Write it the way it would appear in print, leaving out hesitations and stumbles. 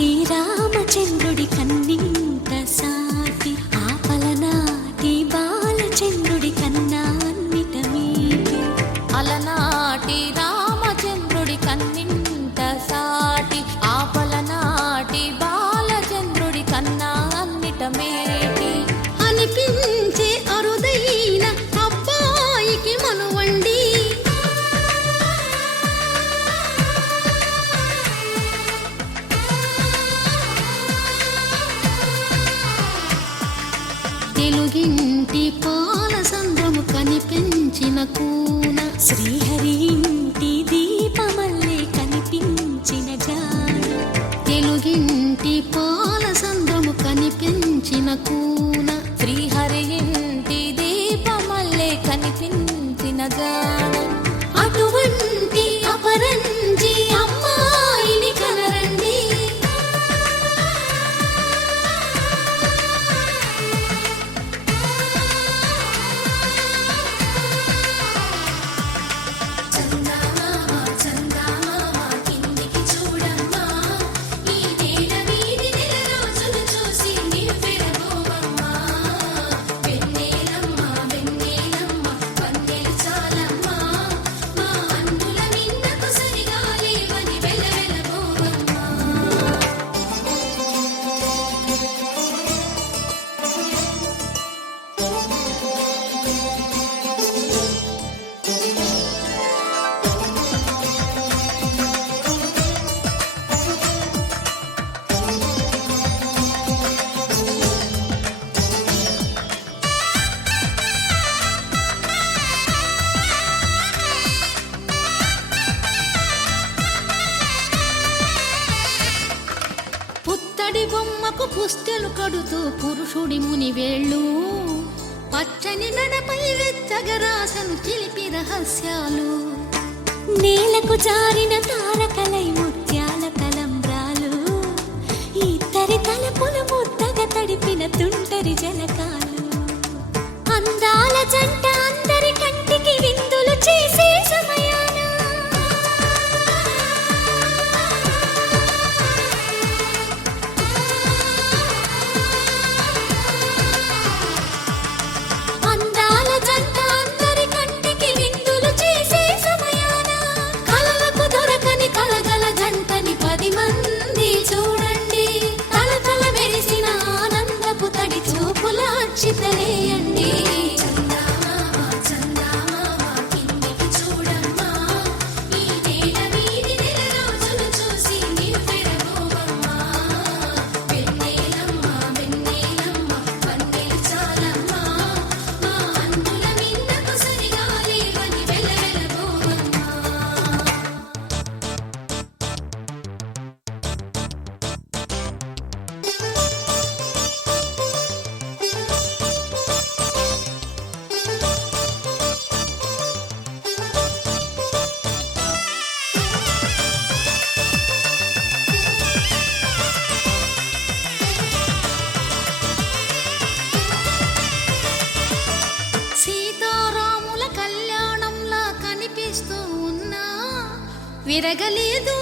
అలనాటి రామచంద్రుడి కన్నింత సాటి ఆపలనాటి బాలచంద్రుడి కన్నా అన్నిట మీటి. అలనాటి రామచంద్రుడి కన్నింత సాటి ఆపలనాటి బాలచంద్రుడి కన్నా అన్నిట మేటి అనిపించే అరుదైన అబ్బాయికి మనువండి. తెలుగింటి పాలసంద్రము కనిపించిన కూన శ్రీహరి ఇంటి దీపమల్లే కనిపించిన జాన. తెలుగింటి పాలసంద్రము కనిపించిన కూన శ్రీహరి ఇంటి దీపమల్లే కనిపించిన జాన. అటువంటి అపరంజి అమ్మాయిని కనరండి. పుత్తడి బొమ్మకు పుస్తెలు కడుతూ పురుషుడి ముని వేళ్ళు పచ్చని నడపై వెచ్చగరాసను చిలిపి రహస్యాలు. నేలకు జారిన తారకలై ముత్యాల తలంబ్రాలు ఇద్దరి తలపులు ముద్దగా తడిపిన తుంటరి జలకాలు. అందాల జంట అందరి కంటికి విందులు చేసే సమయాన అందాల జంట అందరి కంటికి విందులు చేసే సమయాన కలలకు దొరకని కలగల జంటని 10 మంది చూడండి. తలతల మెరిసిన ఆనందపు తడి చూపుల అచ్చితలేయండి. సీతారాముల కళ్యాణంలా కనిపిస్తూ ఉన్నా విరగలేదు